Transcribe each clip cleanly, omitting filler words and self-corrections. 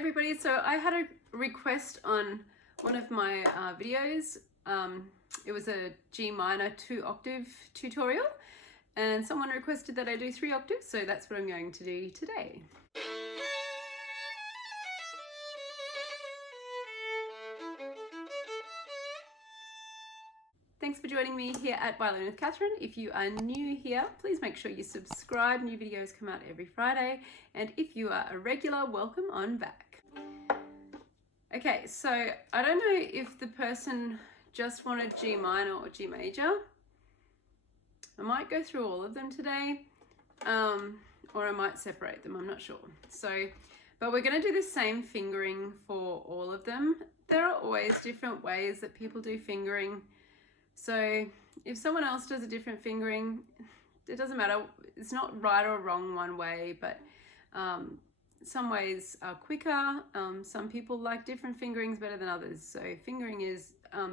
everybody, so I had a request on one of my videos. It was a G minor 2 octave tutorial, and someone requested that I do 3 octaves, so that's what I'm going to do today. Thanks for joining me here at Violin with Catherine. If you are new here, please make sure you subscribe. New videos come out every Friday. And if you are a regular, welcome on back. Okay, so I don't know if the person just wanted G minor or G major. I might go through all of them today, or I might separate them, I'm not sure. But we're going to do the same fingering for all of them. There are always different ways that people do fingering. So if someone else does a different fingering, it doesn't matter. It's not right or wrong one way, but some ways are quicker. Some people like different fingerings better than others. So fingering is a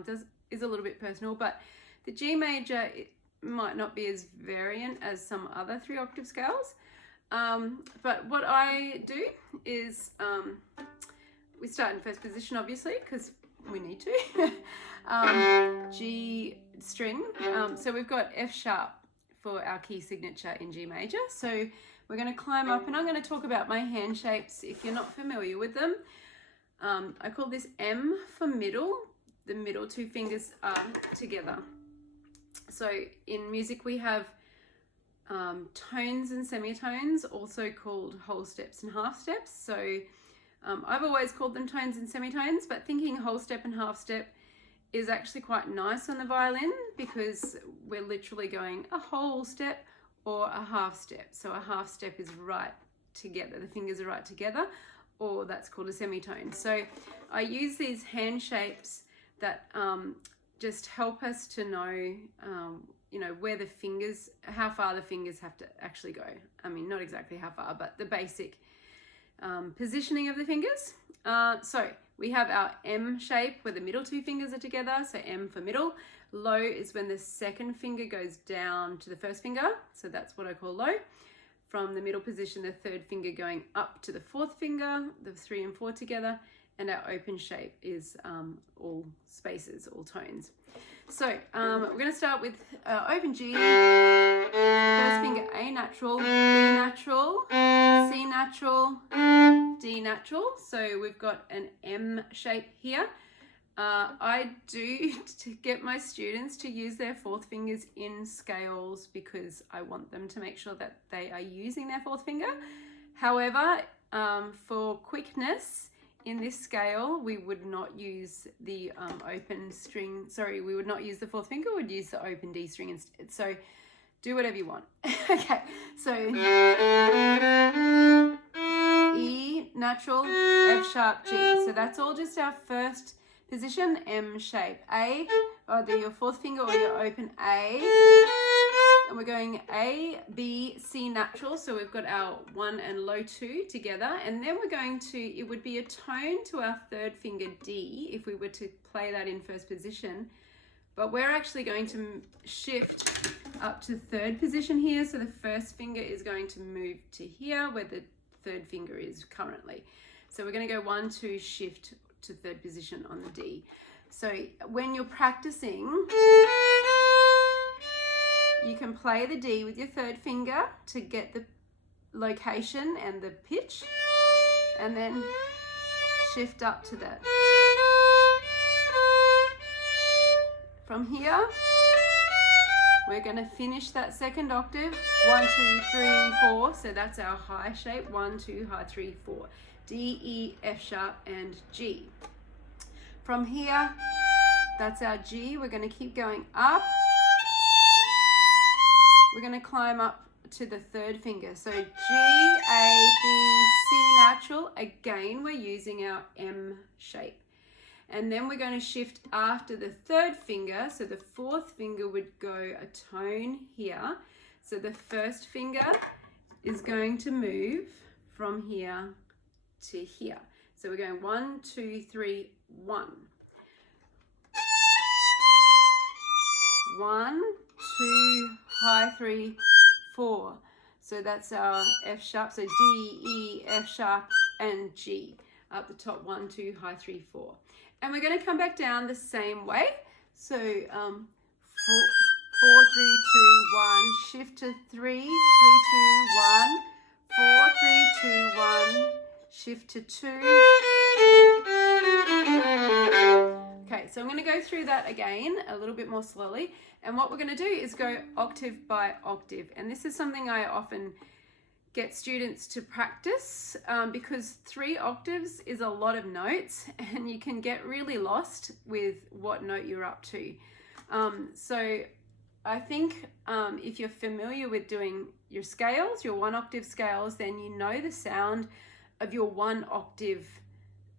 little bit personal, but the G major, it might not be as variant as some other 3 octave scales. But what I do is we start in first position, obviously, because we need to. G string. So we've got F sharp for our key signature in G major. So we're going to climb up, and I'm going to talk about my hand shapes if you're not familiar with them. I call this M for middle. The middle 2 fingers are together. So in music we have tones and semitones, also called whole steps and half steps. So I've always called them tones and semitones, but thinking whole step and half step is actually quite nice on the violin because we're literally going a whole step or a half step. So a half step is right together, the fingers are right together, or that's called a semitone. So I use these hand shapes that just help us to know, you know, where the fingers, how far the fingers have to actually go. I mean, not exactly how far, but the basic positioning of the fingers. So we have our M shape where the middle 2 fingers are together. So M for middle. Low is when the second finger goes down to the first finger. So that's what I call low. From the middle position, the third finger going up to the fourth finger, the 3 and 4 together. And our open shape is all spaces, all tones. So we're going to start with open G, first finger A natural, B natural, C natural, D natural. So we've got an M shape here. I do to get my students to use their 4th fingers in scales because I want them to make sure that they are using their 4th finger. However, for quickness, in this scale, we would not use the open string. Sorry, we would not use the 4th finger. We'd use the open D string instead. So do whatever you want. Okay, so E natural, F sharp, G. So that's all just our first position, M shape. A, either your 4th finger or your open A. And we're going A, B, C natural. So we've got our 1 and low 2 together. And then we're going to, it would be a tone to our 3rd finger D if we were to play that in first position. But we're actually going to shift up to 3rd position here. So the first finger is going to move to here where the 3rd finger is currently. So we're going to go 1, 2, shift to 3rd position on the D. So when you're practicing, you can play the D with your 3rd finger to get the location and the pitch, and then shift up to that. From here, we're going to finish that 2nd octave, 1, 2, 3, 4. So that's our high shape, 1, 2, high, 3, 4. D, E, F sharp, and G. From here, that's our G. We're going to keep going up. We're going to climb up to the 3rd finger. So G, A, B, C natural. Again, we're using our M shape. And then we're going to shift after the 3rd finger. So the 4th finger would go a tone here. So the 1st finger is going to move from here to here. So we're going 1, 2, 3, 1. 1, 2, high 3, 4. So that's our F sharp. So D, E, F sharp, and G. up the top, 1, 2, high 3, 4. And we're going to come back down the same way. So 4, 3, 2, 1, shift to 3, 3, 2, 1, 4, 3, 2, 1, shift to 2. Okay, so I'm going to go through that again a little bit more slowly. And what we're going to do is go octave by octave. And this is something I often get students to practice because 3 octaves is a lot of notes and you can get really lost with what note you're up to. So I think if you're familiar with doing your scales, your 1 octave scales, then you know the sound of your 1 octave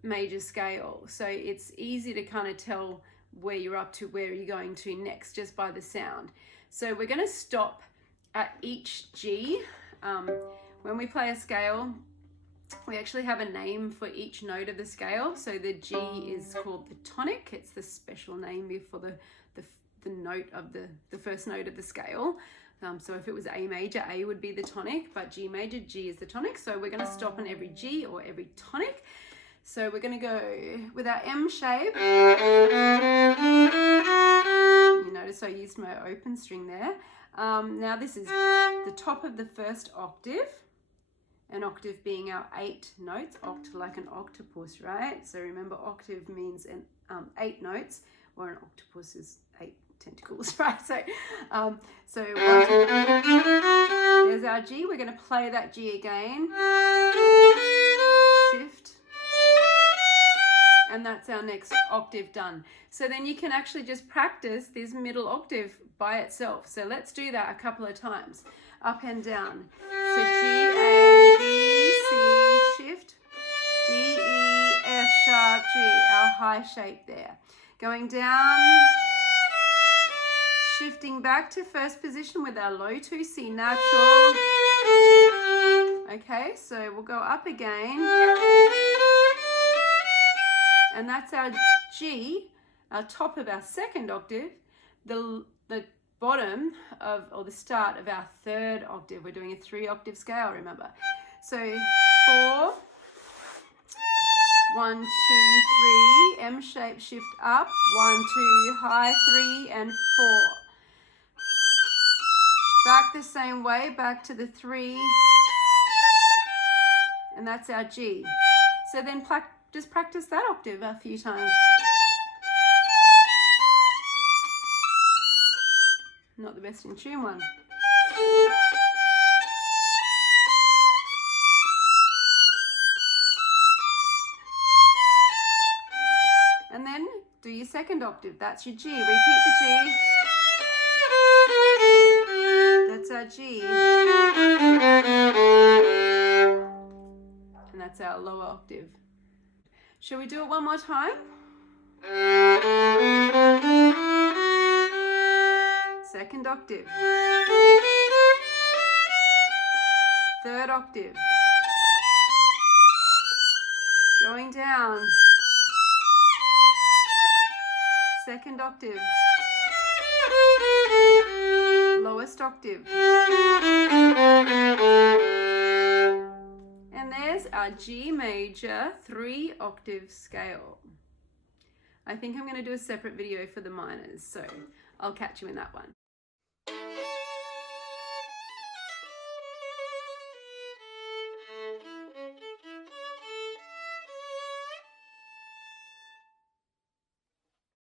major scale. So it's easy to kind of tell where you're up to, where you're going to next, just by the sound. So we're going to stop at each G. When we play a scale, we actually have a name for each note of the scale. So the G is called the tonic. It's the special name before the note of the first note of the scale. So if it was A major, A would be the tonic, but G major, G is the tonic. So we're going to stop on every G or every tonic. So we're going to go with our M shape. You notice I used my open string there. Now this is the top of the first octave. An octave being our 8 notes, like an octopus, right? So remember, octave means 8 notes, or an octopus is 8 tentacles, right? So, so 1, 2, there's our G. We're going to play that G again. Shift. And that's our next octave done. So then you can actually just practice this middle octave by itself. So let's do that a couple of times, up and down. So G, A, B, C, shift, D, E, F sharp, G, our high shape there. Going down, shifting back to first position with our low 2, C natural. Okay, so we'll go up again. And that's our G, our top of our second octave, the bottom of, or the start of our 3rd octave. We're doing a 3 octave scale, remember. So 4, 1, 2, 3, M shape, shift up, 1, 2, high 3 and 4. Back the same way, back to the 3, and that's our G. So then just practice that octave a few times. Not the best in tune one. And then do your second octave. That's your G. Repeat the G. That's our G. And that's our lower octave. Shall we do it one more time? Second octave. 3rd octave. Going down. 2nd octave. Lowest octave. And there's our G major 3 octave scale. I think I'm going to do a separate video for the minors, so I'll catch you in that one.